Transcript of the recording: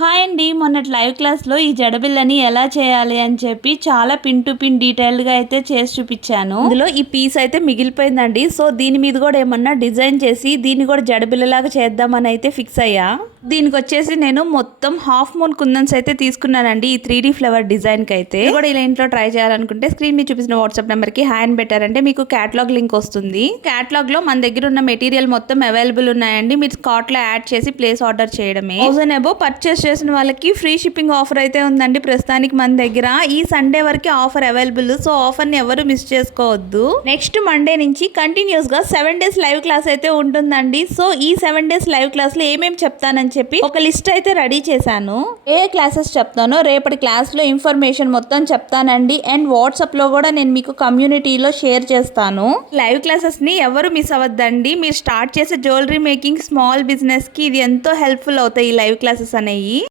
Hi అండి. మొన్నటి live క్లాస్‌లో ఈ జడబిళ్ళని ఎలా చేయాలి అని చెప్పి చాలా పిన్ టు పిన్ డీటెయిల్డ్‌గా అయితే చేసి చూపిచ్చాను. ఇందులో ఈ పీస్ అయితే మిగిలిపోయిందండి. సో, దీని మీద కూడా ఏమన్నా డిజైన్ చేసి దీన్ని కూడా జడబిళ్ళలాగా చేద్దామని అయితే ఫిక్స్ అయ్యా. దీనికొచ్చేసి నేను మొత్తం హాఫ్ మూన్ కుందన్స్ అయితే తీసుకున్నానండి ఈ 3D ఫ్లవర్ డిజైన్కి అయితే. ఇది కూడా ఇలా ఇంట్లో ట్రై చేయాలనుకుంటే స్క్రీన్ మీద చూపిస్తున్న వాట్సాప్ నెంబర్కి హాయ్ అని పెట్టారంటే మీకు క్యాటలాగ్ లింక్ వస్తుంది. క్యాటలాగ్ లో మన దగ్గర ఉన్న మెటీరియల్ మొత్తం అవైలబుల్ ఉన్నాయండి. మీరు కార్ట్ లో యాడ్ చేసి ప్లేస్ ఆర్డర్ చేయడమే. 1000 అబో పర్చేస్ చేసిన వాళ్ళకి ఫ్రీ షిప్పింగ్ ఆఫర్ అయితే ఉందండి ప్రస్తుతానికి మన దగ్గర. ఈ సండే వరకు ఆఫర్ అవైలబుల్. సో ఆఫర్ ని ఎవరు మిస్ చేసుకోవద్దు. నెక్స్ట్ మండే నుంచి కంటిన్యూస్ గా 7 days లైవ్ క్లాస్ అయితే ఉంటుందండి. సో ఈ 7 days లైవ్ క్లాస్ లో ఏమేమి చెప్తానని చెప్పి ఒక లిస్ట్ అయితే రెడీ చేశాను. ఏ క్లాసెస్ చెప్తానో రేపటి క్లాస్ లో ఇన్ఫర్మేషన్ మొత్తం చెప్తానండి. అండ్ వాట్సాప్ లో కూడా నేను మీకు కమ్యూనిటీలో షేర్ చేస్తాను. లైవ్ క్లాసెస్ ని ఎవరు మిస్ అవ్వద్దండి. మీరు స్టార్ట్ చేసే జ్యువెలరీ మేకింగ్ స్మాల్ బిజినెస్ కి ఇది ఎంతో హెల్ప్ఫుల్ అవుతాయి ఈ లైవ్ క్లాసెస్ అనేవి.